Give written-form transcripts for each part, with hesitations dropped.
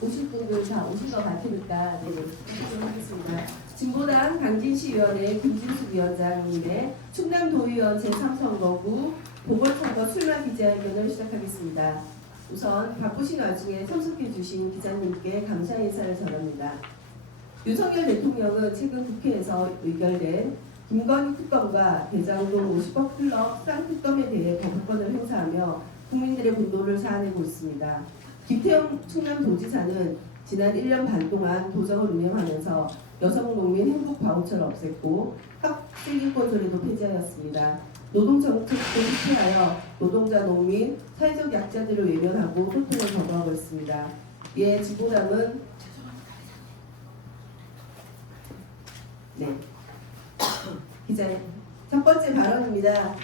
오실 분들 다 오신 것 같으니까 하도록 하겠습니다. 진보당 당진시위원회 김진숙 위원장님의 충남도의원 제3선거구 보궐선거 출마 기자회견을 시작하겠습니다. 우선 바쁘신 와중에 참석해 주신 기자님께 감사 인사를 전합니다. 윤석열 대통령은 최근 국회에서 의결된 김건희 특검과 대장동 50억 클럽 쌍특검에 대해 거부권을 행사하며 국민들의 분노를 사안내고 있습니다. 김태형 충남도지사는 지난 1년 반 동안 도정을 운영하면서 여성 농민 행복 바우처를 없앴고 학생인권조례도 폐지하였습니다. 노동정책도 폐하여 노동자, 농민, 사회적 약자들을 외면하고 소통을 거부하고 있습니다. 이에 진보당은 기자님 첫 번째 발언입니다.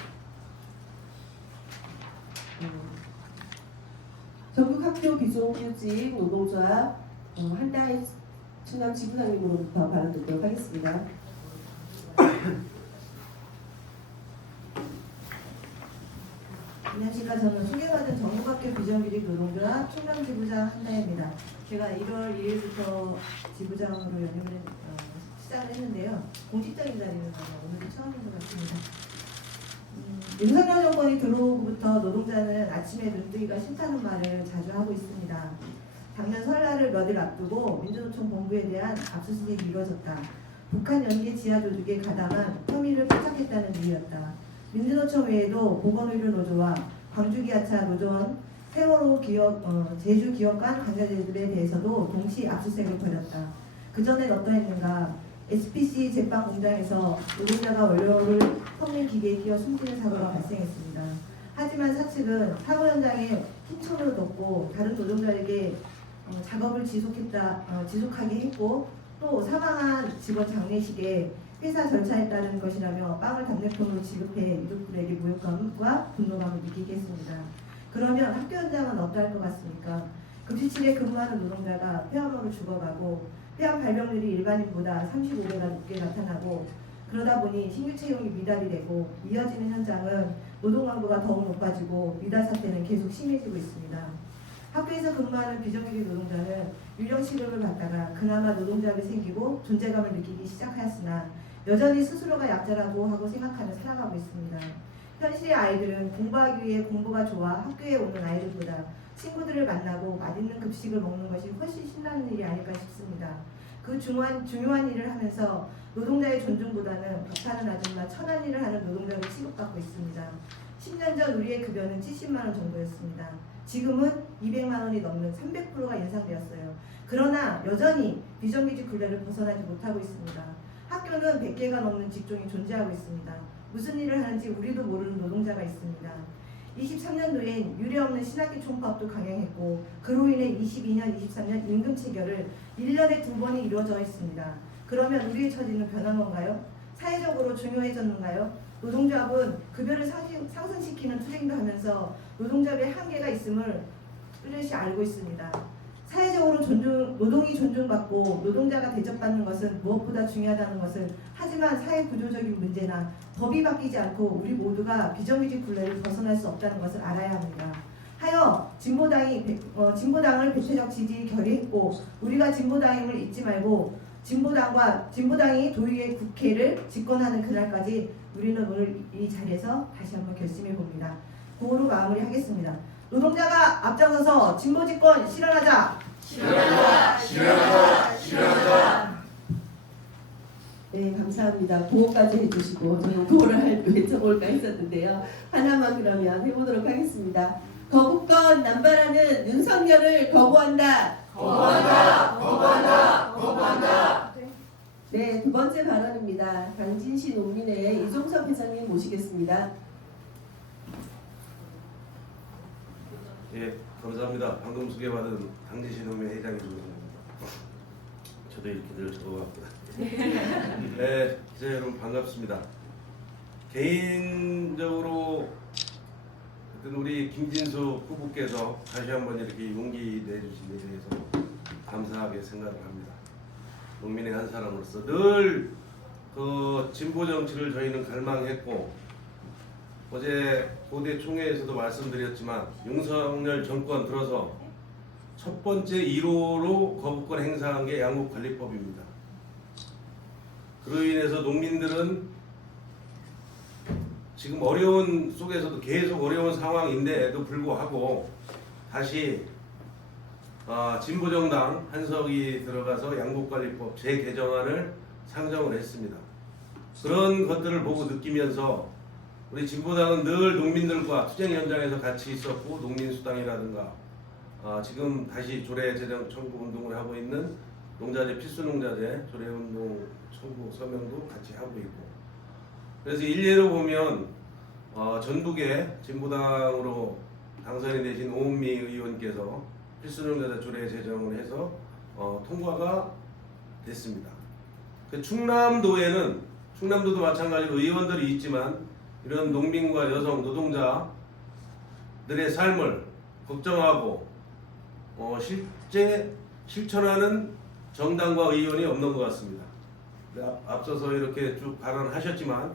전국학교 비정규직 노동조합 한다혜 충남 지부장님으로부터 발언 듣도록 하겠습니다. 안녕하십니까. 저는 소개받은 전국학교 비정규직 노동조합 충남지부장 한다혜입니다. 제가 1월 2일부터 지부장으로 연임을 시작을 했는데요. 공식적인 자리는 오늘이 처음인 것 같습니다. 윤석열 정권이 들어오고부터 노동자는 아침에 눈뜨기가 싫다는 말을 자주 하고 있습니다. 작년 설날을 몇 일 앞두고 민주노총 본부에 대한 압수수색이 이루어졌다. 북한 연계 지하조직에 가담한 혐의를 포착했다는 이유였다. 민주노총 외에도 보건의료노조와 광주기아차 노조원, 세월호 기업, 제주기업 간 관계자들에 대해서도 동시 압수수색을 벌였다. 그전엔 어떠했는가? SPC 제빵 공장에서 노동자가 원료를 섞는 기계에 끼어 숨지는 사고가 발생했습니다. 하지만 사측은 사고 현장에 흰천으로 덮고 다른 노동자에게 작업을 지속하게 했고 또 사망한 직원 장례식에 회사 절차에 따른 것이라며 빵을 답례품으로 지급해 이웃들에게 모욕감과 분노감을 느끼게 했습니다. 그러면 학교 현장은 어떠할 것 같습니까? 급식실에 근무하는 노동자가 폐암으로 죽어가고 폐암 발병률이 일반인보다 35배가 높게 나타나고 그러다 보니 신규 채용이 미달이 되고 이어지는 현장은 노동 강도가 더욱 높아지고 미달 사태는 계속 심해지고 있습니다. 학교에서 근무하는 비정규직 노동자는 유령시급을 받다가 그나마 노동자가 생기고 존재감을 느끼기 시작하였으나 여전히 스스로가 약자라고 하고 생각하며 살아가고 있습니다. 현실의 아이들은 공부하기 위해 공부가 좋아 학교에 오는 아이들보다 친구들을 만나고 맛있는 급식을 먹는 것이 훨씬 신나는 일이 아닐까 싶습니다. 그 중요한 일을 하면서 노동자의 존중보다는 밥하는 아줌마 천한 일을 하는 노동자로 취급받고 있습니다. 10년 전 우리의 급여는 70만 원 정도였습니다. 지금은 200만 원이 넘는 300%가 인상되었어요. 그러나 여전히 비정규직 굴레를 벗어나지 못하고 있습니다. 학교는 100개가 넘는 직종이 존재하고 있습니다. 무슨 일을 하는지 우리도 모르는 노동자가 있습니다. 23년도엔 유례없는 신학기 총파업도 강행했고 그로 인해 22년, 23년 임금 체결을 1년에 2번이 이루어져 있습니다. 그러면 우리의 처지는 변한 건가요? 사회적으로 중요해졌는가요? 노동조합은 급여를 상승시키는 투쟁도 하면서 노동조합의 한계가 있음을 뚜렷이 알고 있습니다. 사회적으로 노동이 존중받고 노동자가 대접받는 것은 무엇보다 중요하다는 것을 하지만 사회 구조적인 문제나 법이 바뀌지 않고 우리 모두가 비정규직 굴레를 벗어날 수 없다는 것을 알아야 합니다. 하여 진보당을 배체적 지지 결의했고 우리가 진보당임을 잊지 말고 진보당이 도의회 국회를 집권하는 그날까지 우리는 오늘 이 자리에서 다시 한번 결심해 봅니다. 구호로 마무리하겠습니다. 노동자가 앞장서서 진보 집권 실현하자. 실현하자. 실현하자. 실현하자. 네, 감사합니다. 구호까지 해주시고 저는 구호를 외쳐볼까 했었는데요. 하나만 그러면 해보도록 하겠습니다. 거부권 남발하는 윤석열을 거부한다. 거부한다. 거부한다. 거부한다. 네, 두 번째 발언입니다. 당진시 농민회 이종섭 회장님 모시겠습니다. 예, 감사합니다. 방금 소개받은 당진시 농민회 회장님 모십니다. 저도 이렇게 늘 적어갑니다. 네, 기자 여러분 반갑습니다. 개인적으로 우리 김진수 후보께서 다시 한번 이렇게 용기 내주신 데 대해서 감사하게 생각을 합니다. 농민의 한 사람으로서 늘 그 진보 정치를 저희는 갈망했고 어제 고대 총회에서도 말씀드렸지만 윤석열 정권 들어서 첫 번째 1호로 거부권 행사한 게 양국관리법입니다. 그로 인해서 농민들은 지금 어려운 속에서도 계속 어려운 상황인데도 불구하고 다시 진보정당 한석이 들어가서 양국관리법 재개정안을 상정을 했습니다. 그런 것들을 보고 느끼면서 우리 진보당은 늘 농민들과 투쟁 현장에서 같이 있었고 농민수당이라든가 지금 다시 조례 제정 청구 운동을 하고 있는 농자재 필수농자재 조례 운동 청구 서명도 같이 하고 있고 그래서 일례로 보면 전북의 진보당으로 당선이 되신 오은미 의원께서 필수농자재 조례 제정을 해서 통과가 됐습니다. 그 충남도에는 충남도도 마찬가지로 의원들이 있지만 이런 농민과 여성 노동자들의 삶을 걱정하고 실제 실천하는 정당과 의원이 없는 것 같습니다. 앞서서 이렇게 쭉 발언하셨지만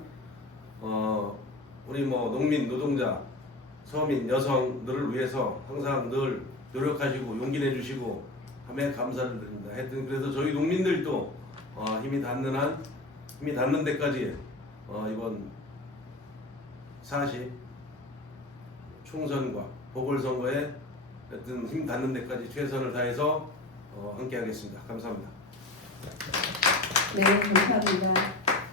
우리 농민, 노동자, 서민, 여성들을 위해서 항상 늘 노력하시고 용기 내주시고 함에 감사를 드립니다. 하여튼 그래서 저희 농민들도 힘이 닿는 데까지 이번 40 총선과 보궐선거에 하여튼 힘 닿는 데까지 최선을 다해서 함께하겠습니다. 감사합니다. 네, 감사합니다.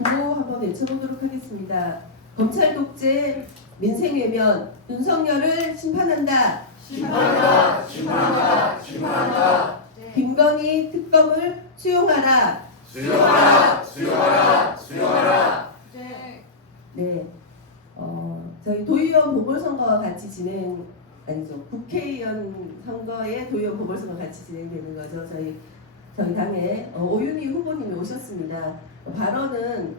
구호 한번 외쳐보도록 하겠습니다. 검찰 독재, 민생 외면, 윤석열을 심판한다. 심판한다. 심판한다. 심판한다. 김건희 특검을 수용하라. 수용하라. 수용하라. 수용하라. 네, 저희 도의원 보궐선거와 같이 국회의원 선거에 도의원 보궐선거 같이 진행되는 거죠. 저희 당에 오윤희 후보님이 오셨습니다. 발언은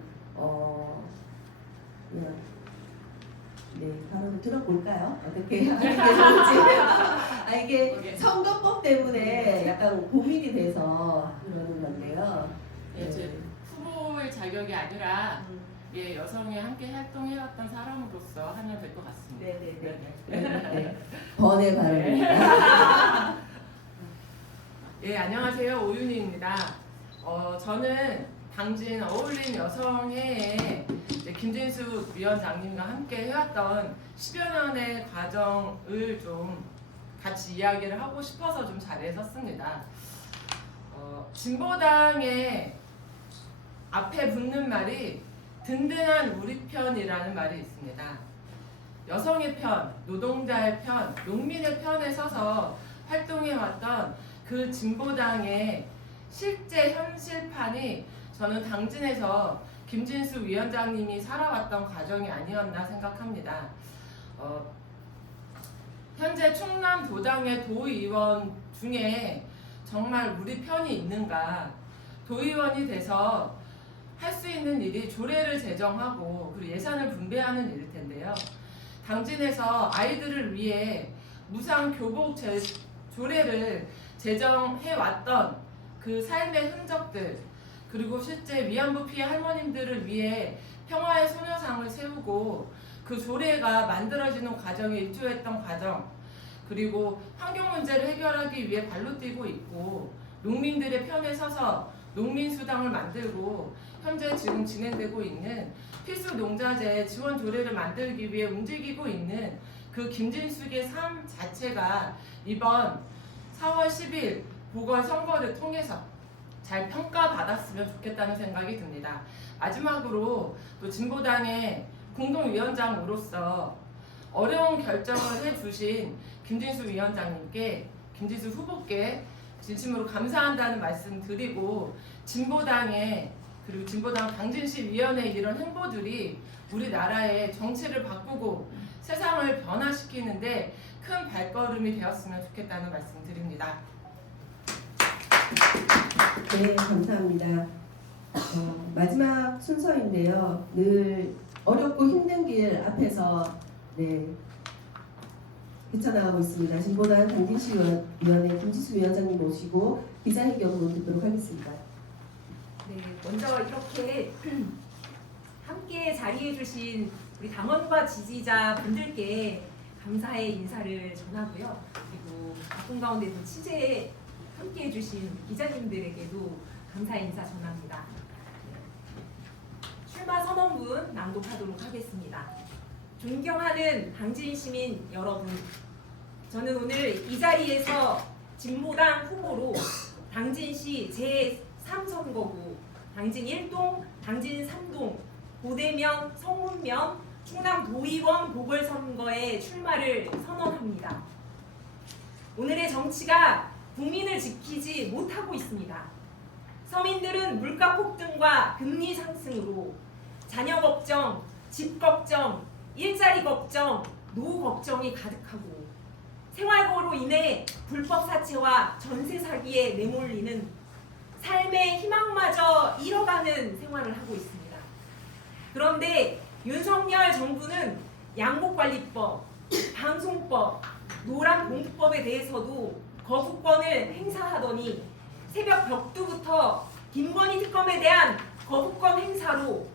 발언을 들어볼까요? 어떻게 하는 게 좋을지. 이게 선거법 때문에 약간 고민이 돼서 그러는 건데요. 예, 제 후보의 자격이 아니라 여성이 함께 활동해왔던 사람으로서 하면 될 것 같습니다. 네. 번의 발언입니다. 예, 안녕하세요. 오윤희입니다. 저는 당진 어울린 여성회에 김진수 위원장님과 함께 해왔던 10여 년의 과정을 좀 같이 이야기를 하고 싶어서 좀 자리에 섰습니다. 진보당의 앞에 붙는 말이 든든한 우리 편이라는 말이 있습니다. 여성의 편, 노동자의 편, 농민의 편에 서서 활동해왔던 그 진보당의 실제 현실판이 저는 당진에서 김진수 위원장님이 살아왔던 과정이 아니었나 생각합니다. 현재 충남도당의 도의원 중에 정말 우리 편이 있는가? 도의원이 돼서 할 수 있는 일이 조례를 제정하고 그리고 예산을 분배하는 일일 텐데요. 당진에서 아이들을 위해 무상 교복 조례를 제정해왔던 그 삶의 흔적들, 그리고 실제 위안부 피해 할머님들을 위해 평화의 소녀상을 세우고 그 조례가 만들어지는 과정에 일조했던 과정, 그리고 환경 문제를 해결하기 위해 발로 뛰고 있고 농민들의 편에 서서 농민수당을 만들고 현재 지금 진행되고 있는 필수 농자재 지원 조례를 만들기 위해 움직이고 있는 그 김진숙의 삶 자체가 이번 4월 10일 보궐선거를 통해서 잘 평가받았으면 좋겠다는 생각이 듭니다. 마지막으로 또 진보당의 공동위원장으로서 어려운 결정을 해주신 김진수 위원장님께, 김진수 후보께 진심으로 감사한다는 말씀 드리고, 진보당의 그리고 진보당 당진시 위원회 이런 행보들이 우리나라의 정치를 바꾸고 세상을 변화시키는데 큰 발걸음이 되었으면 좋겠다는 말씀 드립니다. 네, 감사합니다. 마지막 순서인데요. 늘 어렵고 힘든 길 앞에서 헤쳐나가고 있습니다. 진보당 당진시 위원회 김지수 위원장님 모시고 기자회견으로 듣도록 하겠습니다. 네, 먼저 이렇게 함께 자리해주신 우리 당원과 지지자 분들께 감사의 인사를 전하고요. 그리고 바쁜 가운데도 취재에 함께해 주신 기자님들에게도 감사의 인사 전합니다. 출마 선언문 낭독하도록 하겠습니다. 존경하는 당진 시민 여러분, 저는 오늘 이 자리에서 진보당 후보로 당진시 제3선거구 당진 1동, 당진 3동, 고대면, 성문면, 충남도의원 보궐선거에 출마를 선언합니다. 오늘의 정치가 국민을 지키지 못하고 있습니다. 서민들은 물가 폭등과 금리 상승으로 자녀 걱정, 집 걱정, 일자리 걱정, 노후 걱정이 가득하고 생활고로 인해 불법 사채와 전세 사기에 내몰리는 삶의 희망마저 잃어가는 생활을 하고 있습니다. 그런데 윤석열 정부는 양곡관리법, 방송법, 노란봉투법에 대해서도 거부권을 행사하더니 새벽 벽두부터 김건희 특검에 대한 거부권 행사로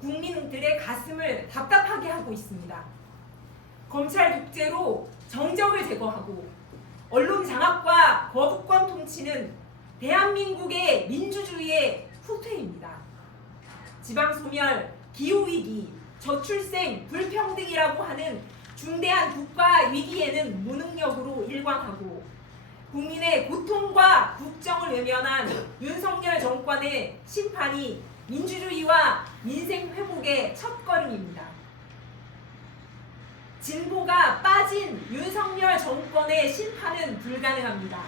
국민들의 가슴을 답답하게 하고 있습니다. 검찰 독재로 정적을 제거하고 언론 장악과 거부권 통치는 대한민국의 민주주의의 후퇴입니다. 지방소멸, 기후위기, 저출생, 불평등이라고 하는 중대한 국가 위기에는 무능력으로 일관하고 국민의 고통과 국정을 외면한 윤석열 정권의 심판이 민주주의와 민생 회복의 첫걸음입니다. 진보가 빠진 윤석열 정권의 심판은 불가능합니다.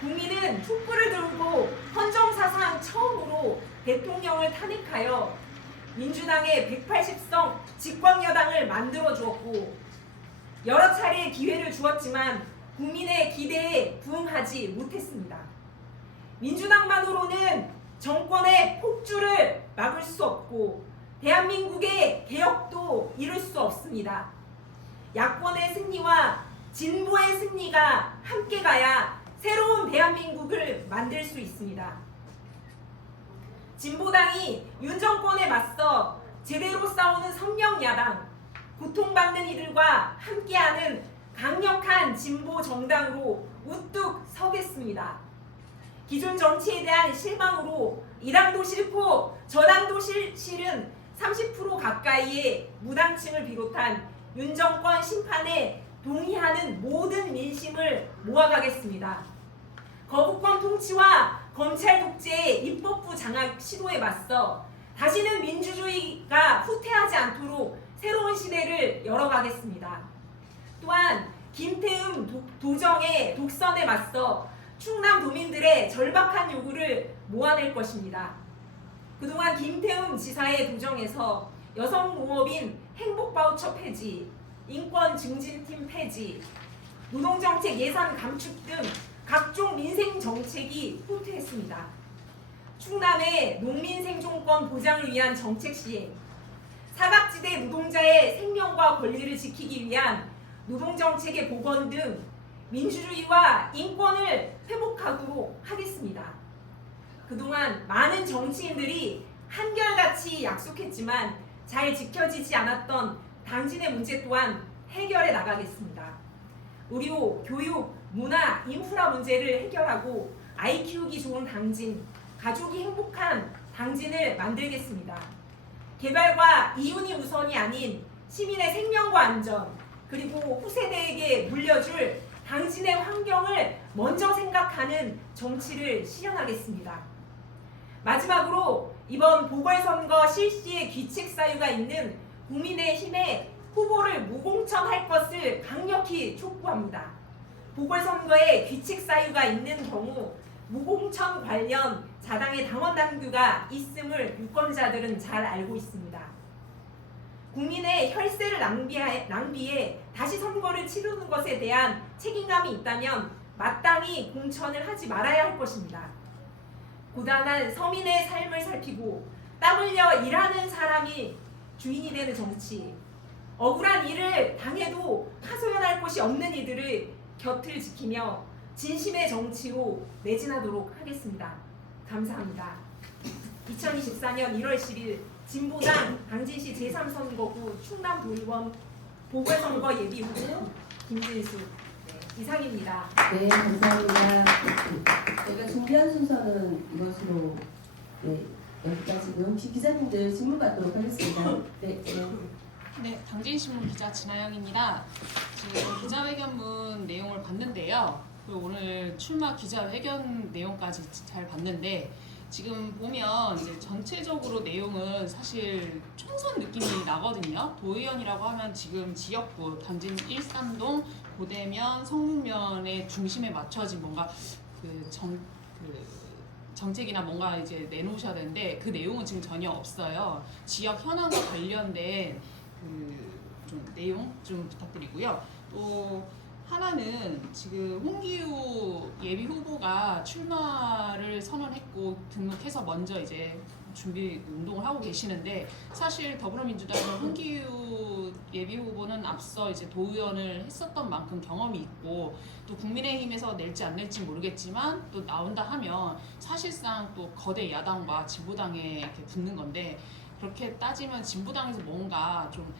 국민은 촛불을 들고 헌정사상 처음으로 대통령을 탄핵하여 민주당의 180석 집권여당을 만들어 주었고 여러 차례 기회를 주었지만 국민의 기대에 부응하지 못했습니다. 민주당만으로는 정권의 폭주를 막을 수 없고 대한민국의 개혁도 이룰 수 없습니다. 야권의 승리와 진보의 승리가 함께 가야 새로운 대한민국을 만들 수 있습니다. 진보당이 윤 정권에 맞서 제대로 싸우는 선명야당, 고통받는 이들과 함께하는 강력한 진보 정당으로 우뚝 서겠습니다. 기존 정치에 대한 실망으로 이 당도 싫고 저 당도 싫은 30% 가까이의 무당층을 비롯한 윤 정권 심판에 동의하는 모든 민심을 모아가겠습니다. 거부권 통치와 검찰 독재의 입법부 장악 시도에 맞서 다시는 민주주의가 후퇴하지 않도록 새로운 시대를 열어가겠습니다. 또한 김태흠 도정의 독선에 맞서 충남도민들의 절박한 요구를 모아낼 것입니다. 그동안 김태흠 지사의 도정에서 여성농업인 행복바우처 폐지, 인권증진팀 폐지, 노동정책 예산 감축 등 각종 민생정책이 후퇴했습니다. 충남의 농민생존권 보장을 위한 정책 시행, 사각지대 노동자의 생명과 권리를 지키기 위한 노동정책의 복원 등 민주주의와 인권을 회복하도록 하겠습니다. 그동안 많은 정치인들이 한결같이 약속했지만 잘 지켜지지 않았던 당진의 문제 또한 해결해 나가겠습니다. 의료, 교육, 문화, 인프라 문제를 해결하고 아이 키우기 좋은 당진, 가족이 행복한 당진을 만들겠습니다. 개발과 이윤이 우선이 아닌 시민의 생명과 안전, 그리고 후세대에게 물려줄 당진의 환경을 먼저 생각하는 정치를 실현하겠습니다. 마지막으로 이번 보궐선거 실시에 귀책 사유가 있는 국민의힘에 후보를 무공천할 것을 강력히 촉구합니다. 보궐선거에 귀책 사유가 있는 경우 무공천 관련 자당의 당원 당규가 있음을 유권자들은 잘 알고 있습니다. 국민의 혈세를 낭비해 다시 선거를 치르는 것에 대한 책임감이 있다면 마땅히 공천을 하지 말아야 할 것입니다. 고단한 서민의 삶을 살피고 땀 흘려 일하는 사람이 주인이 되는 정치, 억울한 일을 당해도 하소연할 곳이 없는 이들의 곁을 지키며 진심의 정치로 매진하도록 하겠습니다. 감사합니다. 2024년 1월 10일 진보당 당진시 제3선거구 충남도의원 보궐선거 예비후보 김진수 이상입니다. 네, 감사합니다. 저희가 준비한 순서는 이것으로 여기까지고요. 혹시 기자님들 질문 받도록 하겠습니다. 네. 네, 당진신문 기자 진아영입니다. 지금 기자회견문 내용을 봤는데요. 그리고 오늘 출마 기자회견 내용까지 잘 봤는데 지금 보면 이제 전체적으로 내용은 사실 총선 느낌이 나거든요. 도의원이라고 하면 지금 지역구 당진 1~3동 고대면 성문면의 중심에 맞춰진 뭔가 정책이나 뭔가 이제 내놓으셔야 되는데 그 내용은 지금 전혀 없어요. 지역 현안과 관련된 좀 내용 좀 부탁드리고요. 또 하나는 지금 홍기우 예비 후보가 출마를 선언했고 등록해서 먼저 이제 준비 운동을 하고 계시는데 사실 더불어민주당은 홍기우 예비 후보는 앞서 이제 도의원을 했었던 만큼 경험이 있고 또 국민의힘에서 낼지 안 낼지 모르겠지만 또 나온다 하면 사실상 또 거대 야당과 진보당에 이렇게 붙는 건데 그렇게 따지면 진보당에서 뭔가 좀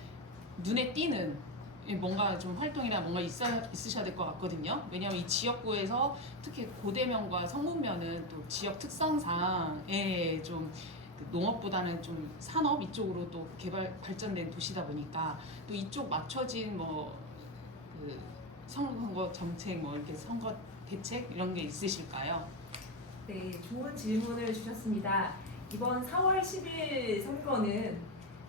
눈에 띄는 뭔가 좀 활동이나 뭔가 있으셔야 될 것 같거든요. 왜냐하면 이 지역구에서 특히 고대면과 성문면은 또 지역 특성상에 좀 농업보다는 좀 산업 이쪽으로 또 발전된 도시다 보니까 또 이쪽 맞춰진 선거 정책 이렇게 선거 대책 이런 게 있으실까요? 네, 좋은 질문을 주셨습니다. 이번 4월 10일 선거는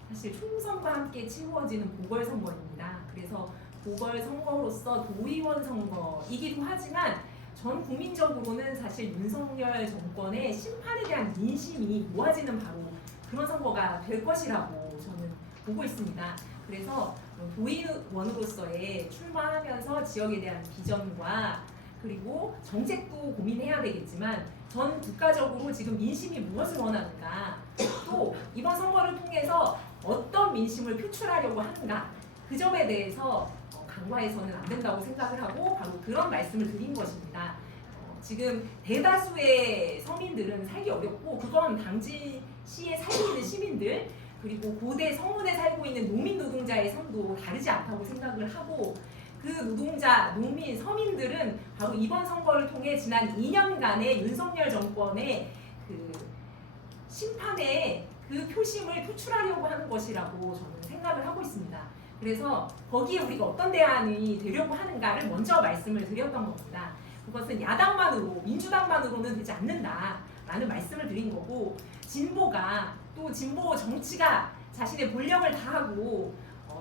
사실 총선과 함께 치루어지는 보궐선거입니다. 그래서 보궐선거로서 도의원 선거이기도 하지만 전 국민적으로는 사실 윤석열 정권의 심판에 대한 민심이 모아지는 바로 그런 선거가 될 것이라고 저는 보고 있습니다. 그래서 도의원으로서의 출마하면서 지역에 대한 비전과 그리고 정책도 고민해야 되겠지만 전 국가적으로 지금 민심이 무엇을 원하는가 또 이번 선거를 통해서 어떤 민심을 표출하려고 하는가 그 점에 대해서 간과해서는 안 된다고 생각을 하고 바로 그런 말씀을 드린 것입니다. 지금 대다수의 서민들은 살기 어렵고 그건 당진시에 살고 있는 시민들 그리고 고대 성문에 살고 있는 농민 노동자의 삶도 다르지 않다고 생각을 하고 그 노동자, 농민, 서민들은 바로 이번 선거를 통해 지난 2년간의 윤석열 정권의 그 심판의 그 표심을 표출하려고 하는 것이라고 저는 생각을 하고 있습니다. 그래서 거기에 우리가 어떤 대안이 되려고 하는가를 먼저 말씀을 드렸던 겁니다. 그것은 야당만으로, 민주당만으로는 되지 않는다라는 말씀을 드린 거고 진보가 또 진보 정치가 자신의 본령을 다하고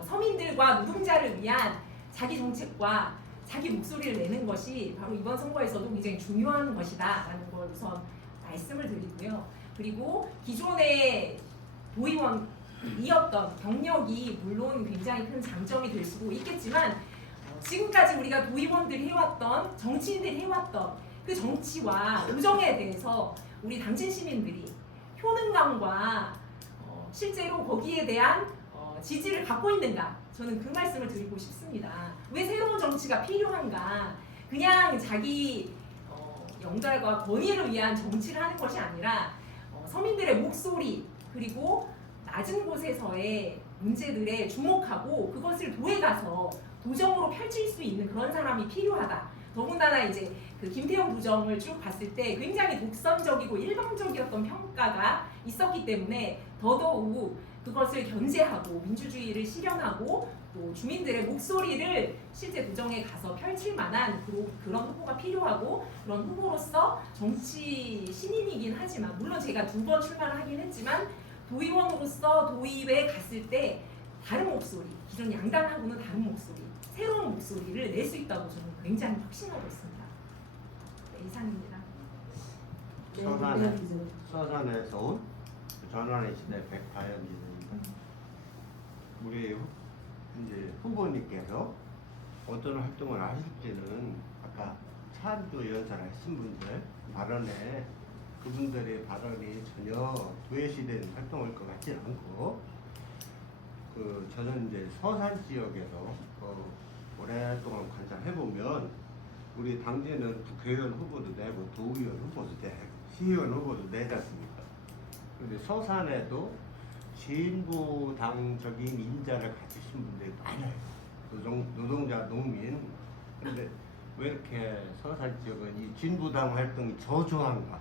서민들과 노동자를 위한 자기 정책과 자기 목소리를 내는 것이 바로 이번 선거에서도 굉장히 중요한 것이다라는 걸 우선 말씀을 드리고요. 그리고 기존의 도의원이었던 경력이 물론 굉장히 큰 장점이 될 수도 있겠지만 지금까지 우리가 도의원들이 해왔던 정치인들이 해왔던 그 정치와 우정에 대해서 우리 당진 시민들이 효능감과 실제로 거기에 대한 지지를 갖고 있는가 저는 그 말씀을 드리고 싶습니다. 왜 새로운 정치가 필요한가 그냥 자기 영달과 권위를 위한 정치를 하는 것이 아니라 서민들의 목소리 그리고 낮은 곳에서의 문제들에 주목하고 그것을 도에 가서 도정으로 펼칠 수 있는 그런 사람이 필요하다. 더군다나 이제 그 김태형 부정을 쭉 봤을 때 굉장히 독선적이고 일방적이었던 평가가 있었기 때문에 더더욱 그것을 견제하고 민주주의를 실현하고 또 주민들의 목소리를 실제 도정에 가서 펼칠 만한 그런 후보가 필요하고 그런 후보로서 정치 신인이긴 하지만 물론 제가 2번 출마를 하긴 했지만 도의원으로서 도의회에 갔을 때 다른 목소리, 기존 양당하고는 다른 목소리, 새로운 목소리를 낼 수 있다고 저는 굉장히 확신하고 있습니다. 네, 이상입니다. 서산에서 온 전환의 시대 백화연 기자입니다. 우리 이제 후보님께서 어떤 활동을 하실지는 아까 차안주 연설하신 분들 발언에 그분들의 발언이 전혀 도외시된 활동일 것 같지 않고 저는 이제 서산 지역에서 오랫동안 관찰해 보면 우리 당진은 국회의원 후보도 내고 도의원 후보도 내, 시의원 후보도 내지 않습니까? 그런데 서산에도 진보당적인 인자를 가지신 분들이 많아요. 노동자, 농민. 그런데 왜 이렇게 서산 지역은 이 진보당 활동이 저조한가?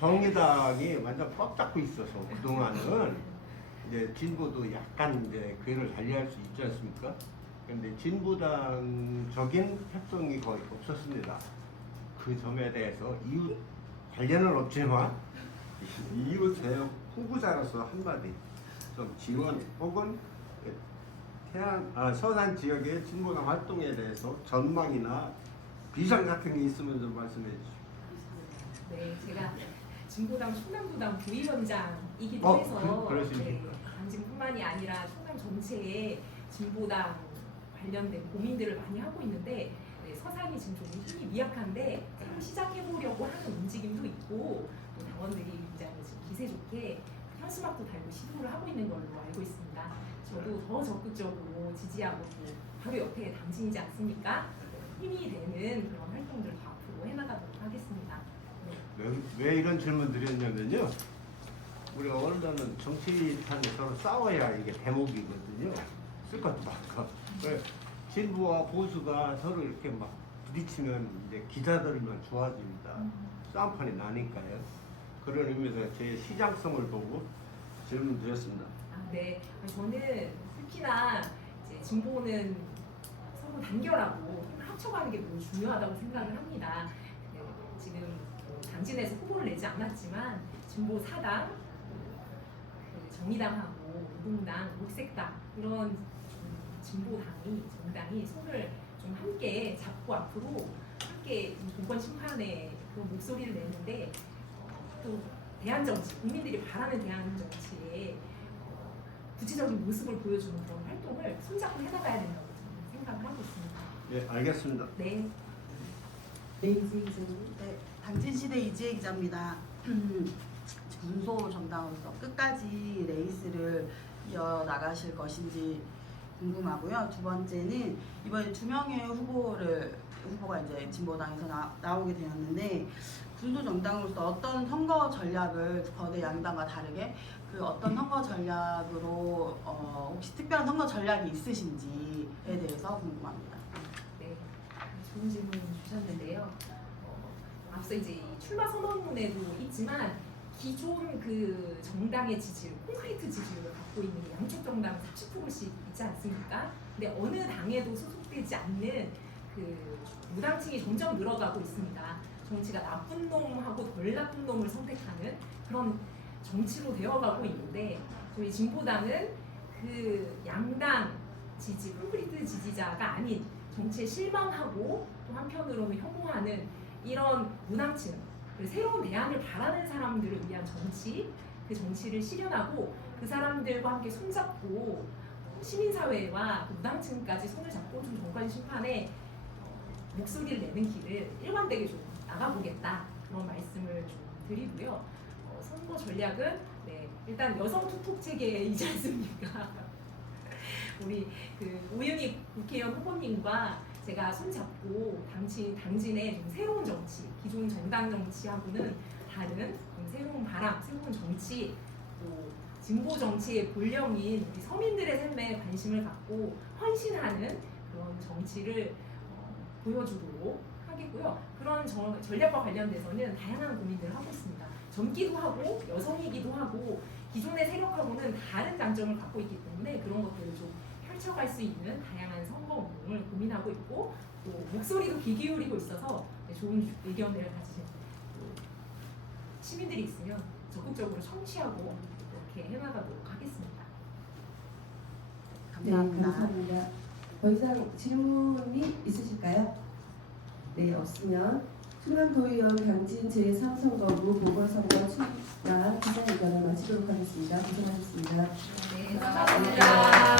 정의당이 완전 꽉 잡고 있어서 그동안은 이제 진보도 약간 이제 궤를 달리할 수 있지 않습니까? 그런데 진보당적인 활동이 거의 없었습니다. 그 점에 대해서 이유 관련은 없지만 이유 제역 후보자로서 한마디 좀 지원 혹은 서산 지역의 진보당 활동에 대해서 전망이나 비전 같은 게 있으면 좀 말씀해 주시죠. 네, 제가 진보당 충남도당 부위원장이기도 해서 그러십니까? 당진뿐만이 아니라 충남 전체에 진보당 관련된 고민들을 많이 하고 있는데 서산이 지금 좀 힘이 미약한데 새로 시작해보려고 하는 움직임도 있고 또 당원들이 굉장히 지금 기세 좋게 현수막도 달고 시도를 하고 있는 걸로 알고 있습니다. 저도 더 적극적으로 지지하고 또 바로 옆에 당진이지 않습니까? 힘이 되는 그런 활동들 더 앞으로 해나가도록 하겠습니다. 왜 이런 질문 드렸냐면요. 우리가 원래는 정치판에 서로 싸워야 이게 대목이거든요. 쓸 것도 많고. 진보와 보수가 서로 이렇게 막 부딪히면 이제 기자들만 좋아집니다. 싸움판이 나니까요. 그런 의미에서 제 시장성을 보고 질문 드렸습니다. 네, 저는 특히나 이제 진보는 서로 단결하고 힘을 합쳐가는 게 매우 중요하다고 생각을 합니다. 네, 지금 당진에서 후보를 내지 않았지만 진보 4당, 정의당하고 노동당, 녹색당 이런 진보당이 정당이 손을 좀 함께 잡고 앞으로 함께 이 공권 심판의 그런 목소리를 내는데 또 대한 정치, 국민들이 바라는 대한 정치에 구체적인 모습을 보여주는 그런 활동을 손잡고 해나가야 된다고 저는 생각을 하고 있습니다. 네, 알겠습니다. 네. 이지혜 기자님. 네, 당진시대 이지혜 기자입니다. 군소 정당으로서 끝까지 레이스를 이어나가실 것인지 궁금하고요. 두 번째는 이번에 2명의 후보가 이제 진보당에서 나오게 되었는데 군소 정당으로서 어떤 선거 전략을 거대 양당과 다르게 그 어떤 선거 전략으로 혹시 특별한 선거 전략이 있으신지에 대해서 궁금합니다. 네, 좋은 질문 주셨는데요. 앞서 이제 이 출마 선언문에도 있지만 기존 그 정당의 지지율, 콘크리트 지지율을 갖고 있는 양쪽 정당 30%씩 있지 않습니까? 근데 어느 당에도 소속되지 않는 그 무당층이 점점 늘어가고 있습니다. 정치가 나쁜 놈하고 덜 나쁜 놈을 선택하는 그런 정치로 되어가고 있는데 저희 진보당은 그 양당 지지, 콘크리트 지지자가 아닌 정치에 실망하고 또 한편으로는 혐오하는 이런 무당층, 새로운 대안을 바라는 사람들을 위한 정치, 그 정치를 실현하고 그 사람들과 함께 손잡고 시민사회와 그 무당층까지 손을 잡고 좀 정권 심판에 목소리를 내는 길을 일관되게 좀 나가보겠다 그런 말씀을 좀 드리고요. 선거 전략은 일단 여성 투톱 체계이지 않습니까? 우리 그 오윤희 국회의원 후보님과 제가 손잡고 당진의 좀 새로운 정치, 기존 정당 정치하고는 다른 새로운 바람, 새로운 정치, 또 진보 정치의 본령인 우리 서민들의 삶에 관심을 갖고 헌신하는 그런 정치를 보여주도록 하겠고요. 그런 전략과 관련돼서는 다양한 고민들을 하고 있습니다. 젊기도 하고 여성이기도 하고 기존의 세력하고는 다른 장점을 갖고 있기 때문에 그런 것들을 좀 펼쳐갈 수 있는 다양한 선거 운동을 고민하고 있고 또 목소리도 귀 기울이고 있어서 좋은 의견을 가지신 시민들이 있으면 적극적으로 청취하고 이렇게 해나가도록 하겠습니다. 감사합니다. 네, 감사합니다. 더 이상 질문이 있으실까요? 네, 없으면 충남도의원 당진 제3선거구 보궐선거 출마 기자회견을 마치도록 하겠습니다. 고생하셨습니다. 네, 감사합니다.